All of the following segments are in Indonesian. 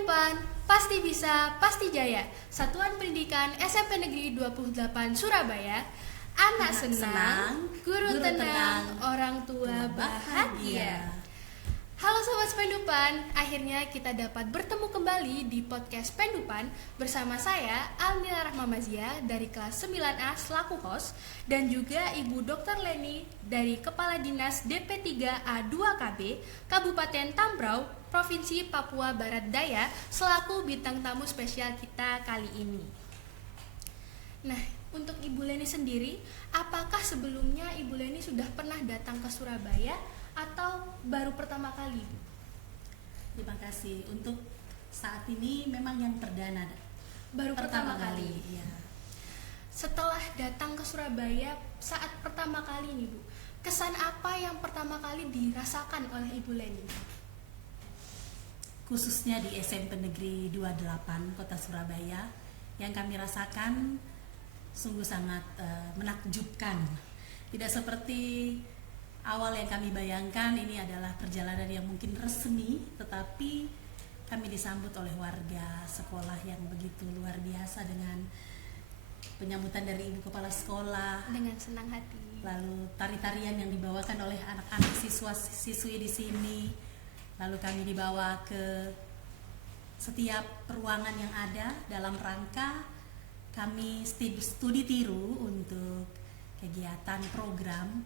Pendupan, pasti bisa, pasti jaya. Satuan Pendidikan SMP Negeri 28 Surabaya. Anak senang, guru tenang, orang tua bahagia. Halo Sobat Pendupan, akhirnya kita dapat bertemu kembali di podcast Pendupan bersama saya Almira Rahmamazia dari kelas 9A selaku host dan juga Ibu Dr. Leni dari Kepala Dinas DP3A2KB Kabupaten Tambrau, Provinsi Papua Barat Daya selaku bintang tamu spesial kita kali ini. Nah, untuk Ibu Leni sendiri, apakah sebelumnya Ibu Leni sudah pernah datang ke Surabaya atau baru pertama kali? Terima kasih. Untuk saat ini memang yang perdana. Baru pertama kali. Ya. Setelah datang ke Surabaya saat pertama kali nih Bu, kesan apa yang pertama kali dirasakan oleh Ibu Leni? Khususnya di SMP Negeri 28 Kota Surabaya, yang kami rasakan sungguh sangat menakjubkan. Tidak seperti awal yang kami bayangkan, ini adalah perjalanan yang mungkin resmi, tetapi kami disambut oleh warga sekolah yang begitu luar biasa dengan penyambutan dari Ibu Kepala Sekolah dengan senang hati. Lalu tari-tarian yang dibawakan oleh anak-anak siswa-siswi di sini. Lalu kami dibawa ke setiap ruangan yang ada dalam rangka kami studi tiru untuk kegiatan program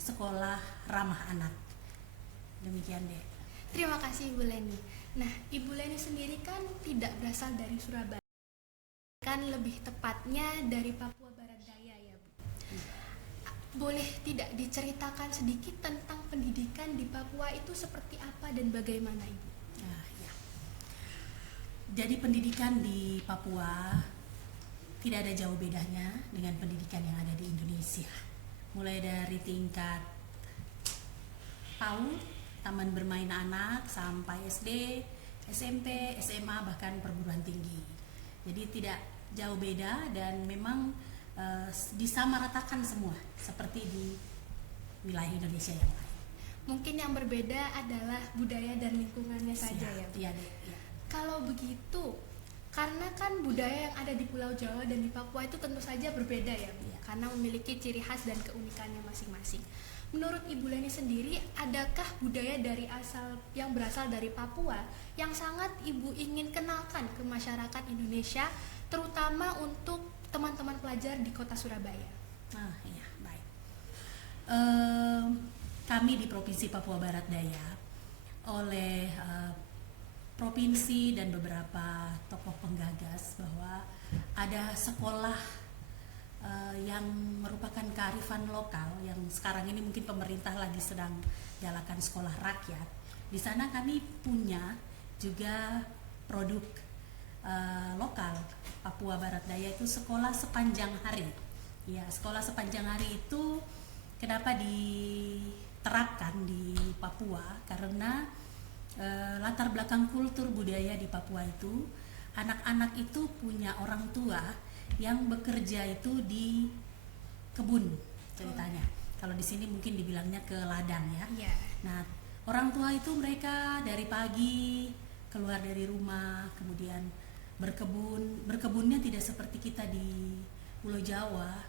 sekolah ramah anak. Demikian deh. Terima kasih Ibu Leni. Nah, Ibu Leni sendiri kan tidak berasal dari Surabaya, kan lebih tepatnya dari Papua Barat Daya ya Bu. Boleh tidak diceritakan sedikit tentang pendidikan di Papua itu seperti apa dan bagaimana Ibu? Ya. Jadi pendidikan di Papua tidak ada jauh bedanya dengan pendidikan yang ada di Indonesia. Mulai dari tingkat PAUD, taman bermain anak, sampai SD, SMP, SMA, bahkan perguruan tinggi. Jadi tidak jauh beda dan memang disamaratakan semua seperti di wilayah Indonesia yang lain. Mungkin yang berbeda adalah budaya dan lingkungannya saja ya Bu? Iya. Kalau begitu, karena kan budaya yang ada di Pulau Jawa dan di Papua itu tentu saja berbeda ya Bu? Karena memiliki ciri khas dan keunikannya masing-masing. Menurut Ibu Leni sendiri, adakah budaya yang berasal dari Papua yang sangat Ibu ingin kenalkan ke masyarakat Indonesia, terutama untuk teman-teman pelajar di kota Surabaya? Iya, baik. Kami di Provinsi Papua Barat Daya oleh provinsi dan beberapa tokoh penggagas bahwa ada sekolah yang merupakan kearifan lokal yang sekarang ini mungkin pemerintah lagi sedang galakan sekolah rakyat. Di sana kami punya juga produk lokal Papua Barat Daya, itu sekolah sepanjang hari. Ya, sekolah sepanjang hari itu kenapa diterapkan di Papua? Karena latar belakang kultur budaya di Papua itu, anak-anak itu punya orang tua yang bekerja itu di kebun ceritanya. Kalau di sini mungkin dibilangnya ke ladang ya. Yeah. Nah, orang tua itu mereka dari pagi keluar dari rumah, kemudian berkebun. Berkebunnya tidak seperti kita di Pulau Jawa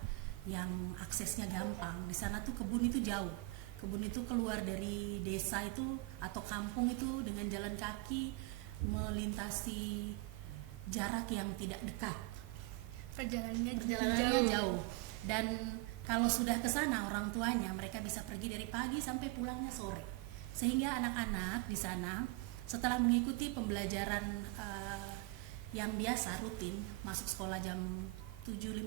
yang aksesnya gampang. Di sana tuh kebun itu jauh. Kebun itu keluar dari desa itu atau kampung itu dengan jalan kaki melintasi jarak yang tidak dekat. Perjalanannya jauh. Dan kalau sudah ke sana orang tuanya, mereka bisa pergi dari pagi sampai pulangnya sore. Sehingga anak-anak di sana setelah mengikuti pembelajaran yang biasa rutin, masuk sekolah jam 7.15,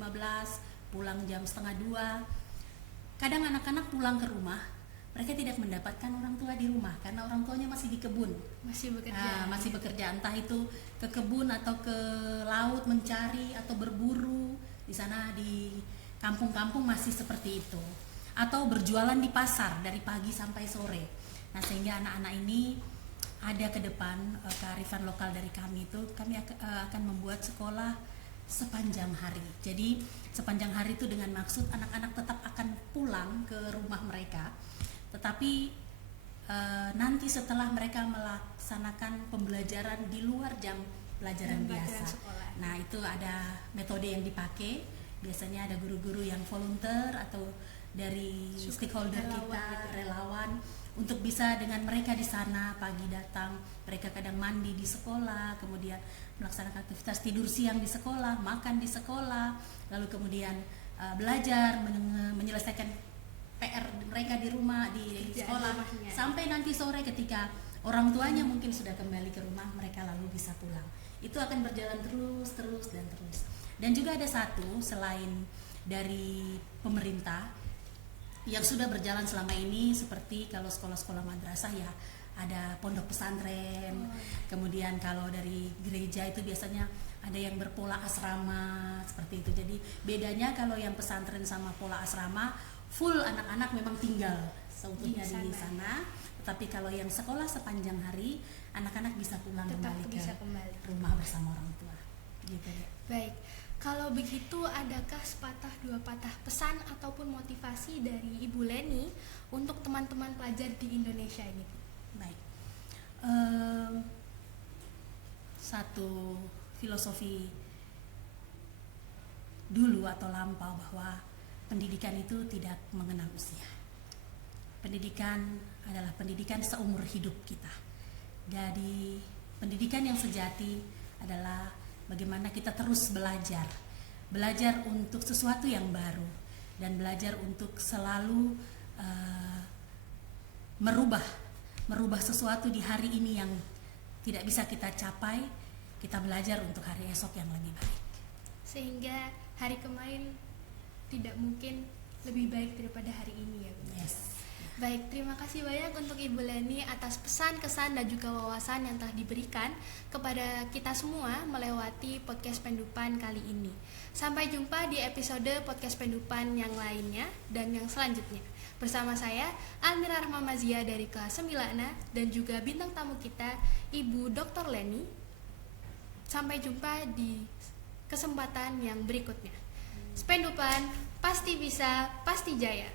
pulang jam setengah 2. Kadang anak-anak pulang ke rumah, mereka tidak mendapatkan orang tua di rumah karena orang tuanya masih di kebun, masih bekerja entah itu ke kebun atau ke laut mencari atau berburu. Di sana di kampung-kampung masih seperti itu, atau berjualan di pasar dari pagi sampai sore. Nah, sehingga anak-anak ini ada ke depan kearifan lokal dari kami itu, kami akan membuat sekolah sepanjang hari. Jadi sepanjang hari itu dengan maksud anak-anak tetap akan pulang ke rumah mereka, tetapi nanti setelah mereka melaksanakan pembelajaran di luar jam pelajaran biasa. Sekolah. Nah, itu ada metode yang dipakai. Biasanya ada guru-guru yang volunteer atau dari stakeholder kita, relawan, untuk bisa dengan mereka di sana pagi datang, mereka kadang mandi di sekolah, kemudian melaksanakan aktivitas tidur siang di sekolah, makan di sekolah, lalu kemudian belajar menyelesaikan PR mereka di rumah, di sekolah, sampai nanti sore ketika orang tuanya mungkin sudah kembali ke rumah, mereka lalu bisa pulang. Itu akan berjalan terus. Dan juga ada satu, selain dari pemerintah yang sudah berjalan selama ini, seperti kalau sekolah-sekolah madrasah ya ada pondok pesantren. Kemudian kalau dari gereja itu biasanya ada yang berpola asrama seperti itu. Jadi bedanya kalau yang pesantren sama pola asrama, full anak-anak memang tinggal seutuhnya di sana. Tetapi kalau yang sekolah sepanjang hari, anak-anak bisa pulang kembali ke rumah bersama orang tua. Gitu ya. Baik. Kalau begitu, adakah sepatah dua patah pesan ataupun motivasi dari Ibu Leni untuk teman-teman pelajar di Indonesia ini? Baik. Satu filosofi dulu atau lampau bahwa pendidikan itu tidak mengenal usia. Pendidikan adalah pendidikan seumur hidup kita. Jadi pendidikan yang sejati adalah bagaimana kita terus belajar untuk sesuatu yang baru, dan belajar untuk selalu merubah sesuatu di hari ini yang tidak bisa kita capai. Kita belajar untuk hari esok yang lebih baik, sehingga hari kemarin tidak mungkin lebih baik daripada hari ini ya, Bu. Yes. Baik, terima kasih banyak untuk Ibu Leni atas pesan, kesan, dan juga wawasan yang telah diberikan kepada kita semua melewati podcast Pendupan kali ini. Sampai jumpa di episode podcast Pendupan yang lainnya dan yang selanjutnya. Bersama saya, Almira Rahmamazia dari kelas 9A, dan juga bintang tamu kita, Ibu Dr. Leni. Sampai jumpa di kesempatan yang berikutnya. Pendupan, pasti bisa, pasti jaya.